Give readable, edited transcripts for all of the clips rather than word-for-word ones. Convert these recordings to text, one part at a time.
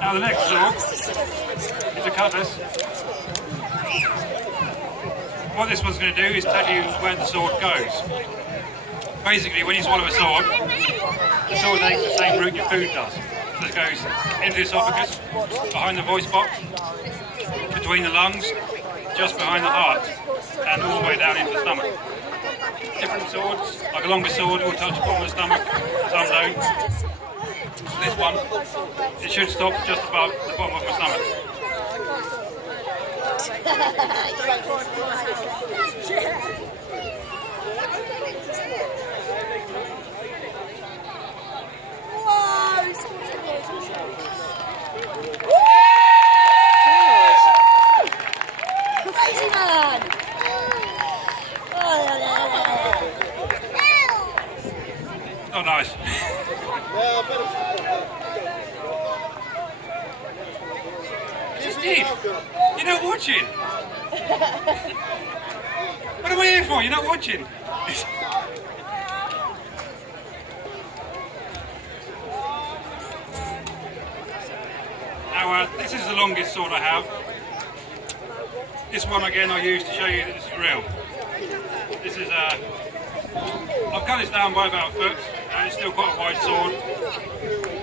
Now the next sword is a cutlass. What this one's going to do is tell you where the sword goes. Basically, when you swallow a sword, the sword takes the same route your food does. So it goes into the esophagus, behind the voice box, between the lungs, just behind the heart, and all the way down into the stomach. Different swords, like a longer sword, will touch the bottom of the stomach, some don't. This one, it should stop just above the bottom of my stomach. Oh, nice. Steve, you're not watching. What am I here for? You're not watching. Now, this is the longest sword I have. This one again I use to show you that this is real. This is I've cut this down by about a foot. It's still quite a wide sword.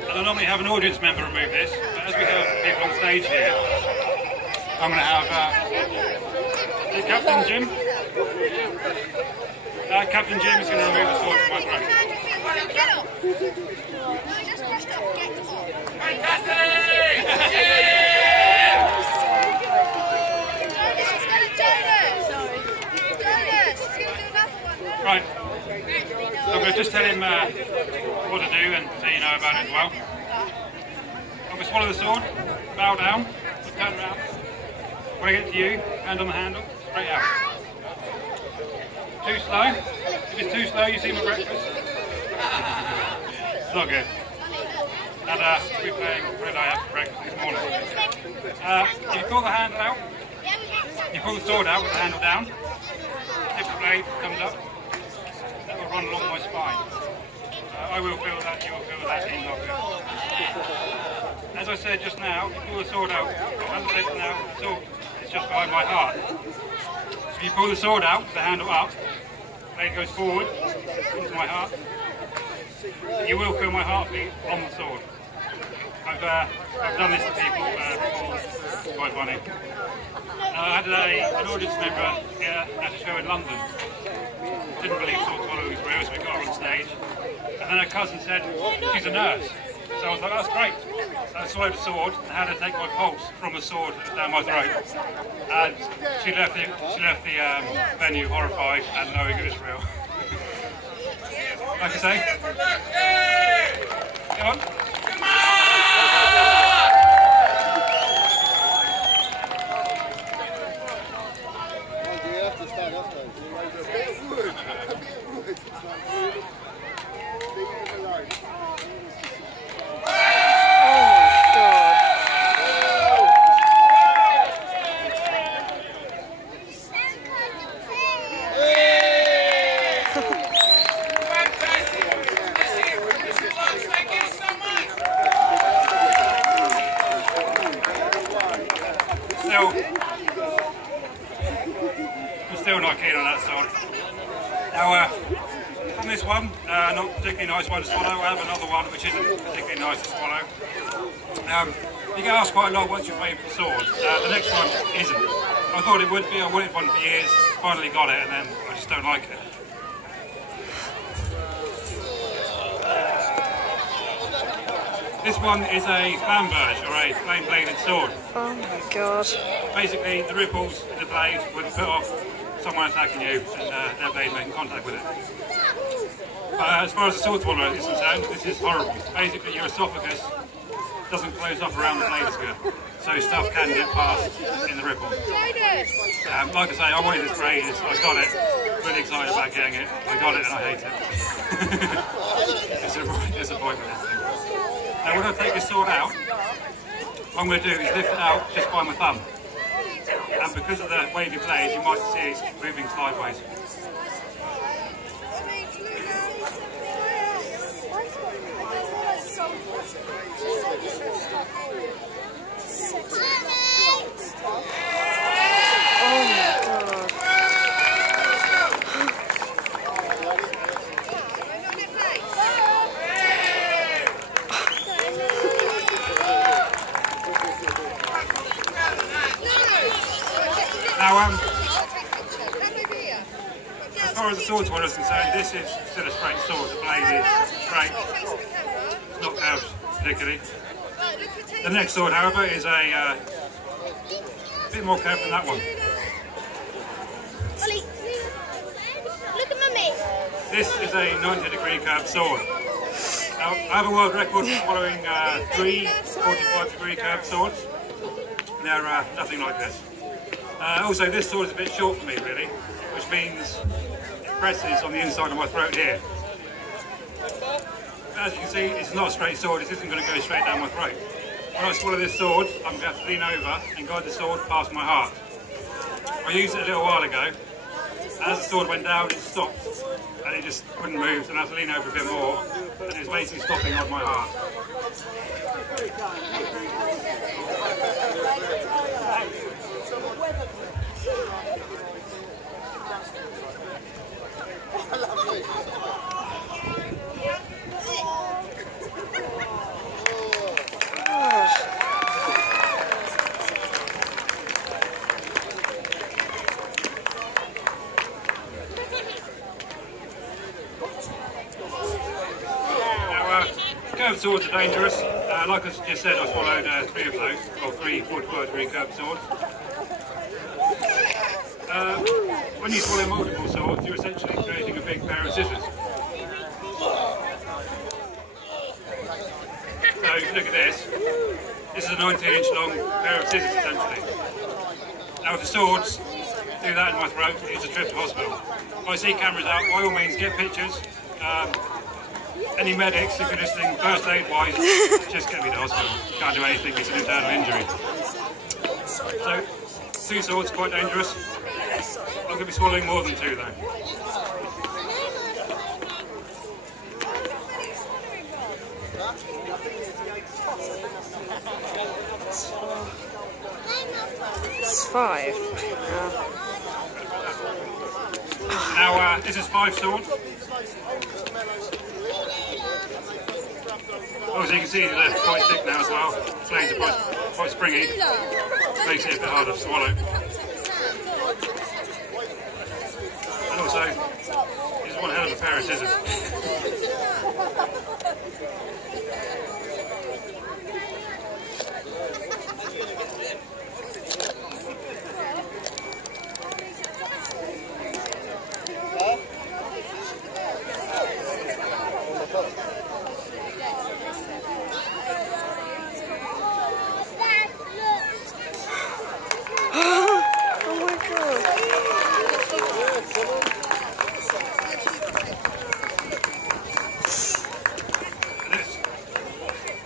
And I normally have an audience member remove this, but as we have people on stage here, I'm going to have Captain Jim. Captain Jim is going to remove the sword from my throat. Right, so I'm going to just tell him what to do and so you know about it as well. I'm going to swallow the sword, bow down, turn around. When I get to you, hand on the handle, straight out. Too slow. If it's too slow, you see my breakfast. It's not good. And we're playing what did I have for breakfast this morning. If you pull the handle out, you pull the sword out with the handle down, tip the blade comes up, that will run along my spine. I will feel that, you will feel that, it's not good. As I said just now, you pull the sword out, as I said just now, the sword is just behind my heart. So if you pull the sword out, the handle up, the blade goes forward into my heart, you will feel my heartbeat on the sword. I've done this to people before, it's quite funny. I had an audience member here at a show in London. Didn't believe sword swallowing was real, so we got her on stage. And then her cousin said, she's a nurse. So I was like, that's great. So I swallowed a sword and had her take my pulse from the sword down my throat. And she left the venue horrified and knowing it was real. Like I say, come on. Come on! I'm still not keen on that sword. Now, from this one, not particularly nice one to swallow, I have another one which isn't particularly nice to swallow. You get asked quite a lot what's your favourite sword. The next one isn't. I thought it would be, I wanted one for years, finally got it, and then I just don't like it. This one is a flamberge, or a flame-bladed sword. Oh my god. Basically, the ripples in the blade would put off someone attacking you and their blade making contact with it. But as far as the sword swallower is concerned, this is horrible. Basically, your esophagus doesn't close up around the blade as good, so stuff can get past in the ripples. Like I say, I wanted this for ages, I got it, really excited about getting it, I got it and I hate it. It's a disappointment, this thing. Now when I take this sword out, what I'm going to do is lift it out just by my thumb. And because of the wavy blade, you might see it moving sideways. sword swallow is concerned, this is still a straight sword. The blade is straight, not curved particularly. The next sword, however, is a bit more curved than that one. Look at Mummy. This is a 90-degree curved sword. Now, I have a world record for swallowing 3 45-degree curved swords. They're nothing like this. Also, this sword is a bit short for me, really, which means it presses on the inside of my throat here. As you can see, it's not a straight sword. It isn't going to go straight down my throat. When I swallow this sword, I'm going to have to lean over and guide the sword past my heart. I used it a little while ago. As the sword went down, it stopped, and it just wouldn't move, so I had to lean over a bit more, and it was basically stopping on my heart. Curved swords are dangerous. Like I just said, I swallowed 3 of those, or 3 45-degree curved swords. When you swallow multiple swords, you're essentially creating a big pair of scissors. So if you look at this is a 19-inch long pair of scissors essentially. Now if the swords do that in my throat, it's a trip to hospital. If I see cameras out, by all means get pictures. Any medics, if you're listening, first aid wise, just get me to hospital. Can't do anything, it's an internal injury. So, 2 swords, quite dangerous. I'm going to be swallowing more than 2 though. It's 5. Now, this is 5 swords. As you can see, they're quite thick now as well. The blades are quite springy. Makes it a bit harder to swallow. And also, it's one hell of a pair of scissors.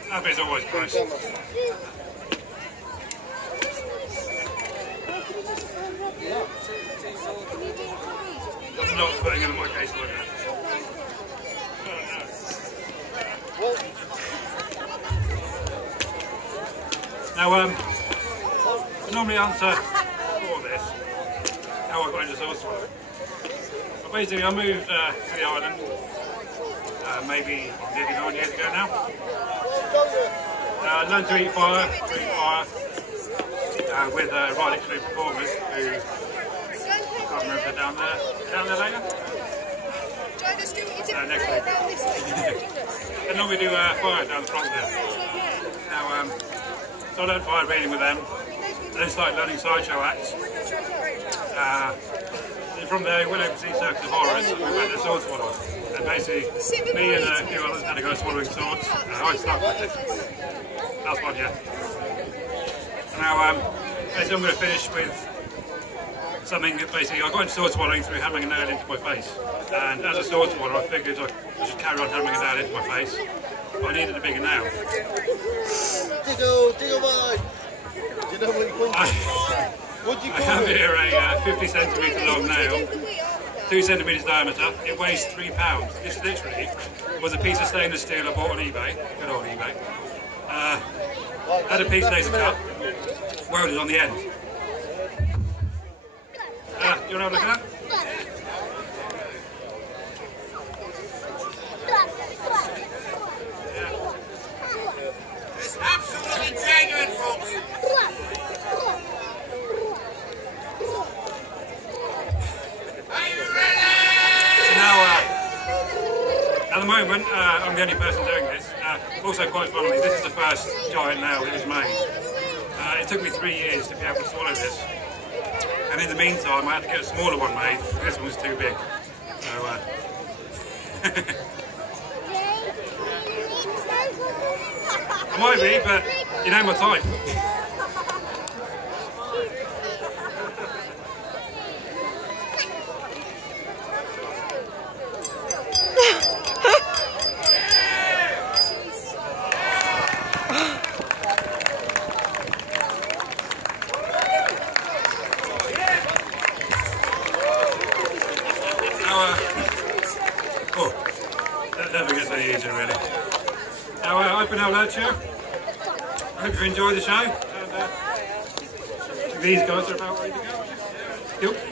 That bit's always close. I'm not putting it in my case like that. Now, I normally answer for this, how I got into sword swallowing. But basically, I moved to the island maybe nearly 9 years ago now. Learned to eat fire with Right Extreme Performers, who I can't remember if they're down there later? Next week. They normally do fire down the front there. Now, so I learned fire breathing with them, and then started learning sideshow acts. From there, we went over to see Circus of Horrors, we went to sword swallowers. And basically, me and a few others had to go swallowing swords. I stuck with it. That's fun, yeah. Now, basically I'm going to finish with something that basically, I got into sword swallowing through hammering a nail into my face. And as a sword swallower, I figured I should carry on hammering a nail into my face. But I needed a bigger nail. Diggle mine! Do you know what you call it? What do you call it? I have here a 50 centimetre long nail, 2 centimetres diameter. It weighs 3 pounds. This literally was a piece of stainless steel I bought on eBay, good old eBay. Had a piece laser cut, welded on the end. Do you want to have a look at that? It's absolutely genuine, folks! Are you ready? At the moment, I'm the only person doing this. Also, quite funnily, this is the first giant nail that was made. It took me 3 years to be able to swallow this. And in the meantime, I had to get a smaller one made. This one was too big. So, I might be, but you know my type. That never gets any easier, really. Now, I've been Alberto. I hope you enjoyed the show. And these guys are about ready to go. Yep.